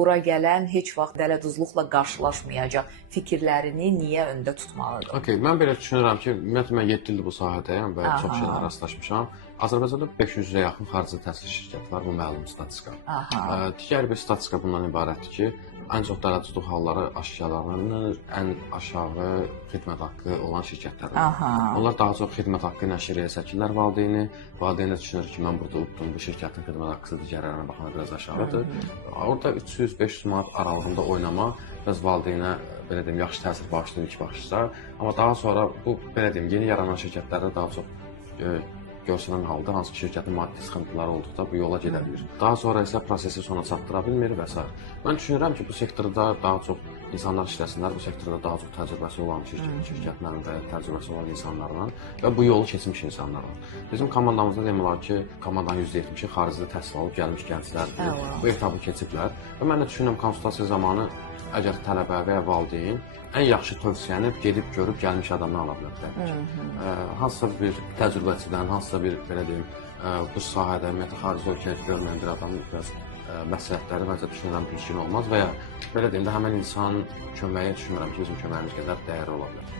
bura gələn heç vaxt dələduzluqla qarşılaşmayacaq fikirlərini niyə öndə tutmalıdır? Okay, mən belə düşünürəm ki, ümumiyyətlə mən 7 ildir bu sahədəyəm və çox şeylərə rastlaşmışam. Azərbaycanda 500-ə yaxın xarici təhsil şirkəti var, bu məlum statistika. Digər bir statistika bundan ibarətdir ki, ən çox dələduzluq halları aşkarlanır ən aşağı xidmət haqqı olan şirkətlərdir. Onlar daha çox xidmət haqqı ilə şirkəyə çəkirlər valideyni. Valideyn də düşünür ki, mən burada udum, bu şirkətin xidmət haqqısı digərlərinə baxana biraz aşağıdır. Orada 300-500 manat aralığında oynamaq biraz valideynə belə deyim, yaxşı təsir bağışlayır ilk baxışda. Amma daha sonra bu, belə deyim, yeni yaranan şirkətlərdə daha çox görsənən halda hansı ki, şirkətin maddi sıxıntıları olduqda bu yola gedə bilir. Daha sonra isə prosesi sona çatdıra bilmir və s. Mən düşünürəm ki, bu sektorda daha çox insanlar işləsinlər, bu sektorda daha çox təcrübəsi olan şirkətlərin və təcrübəsi olan insanlarla və bu yolu keçmiş insanlarla. Bizim komandamızda demək olar ki, komandanın %70-i xaricdə təhsil alıb gəlmiş gənclərdir. Bu etabı keçiblər və mən də düşünürəm konsultasiya zamanı əgər tələbə və ya valideyn ən yaxşı tövsiyəni gedib görüb gəlmiş adamdan ala bilər. Hansısa bir təcrübəçidən, hansısa bir belə deyim, bu sahədə ümumiyyətlə xarici ölkəyə görməyən bir adamın biraz məsləhətləri məncə düşünürəm düzgün olmaz və ya belə deyim də həmin insan köməyə düşünmürəm ki, bizim köməyimiz qədər dəyərli ola bilər.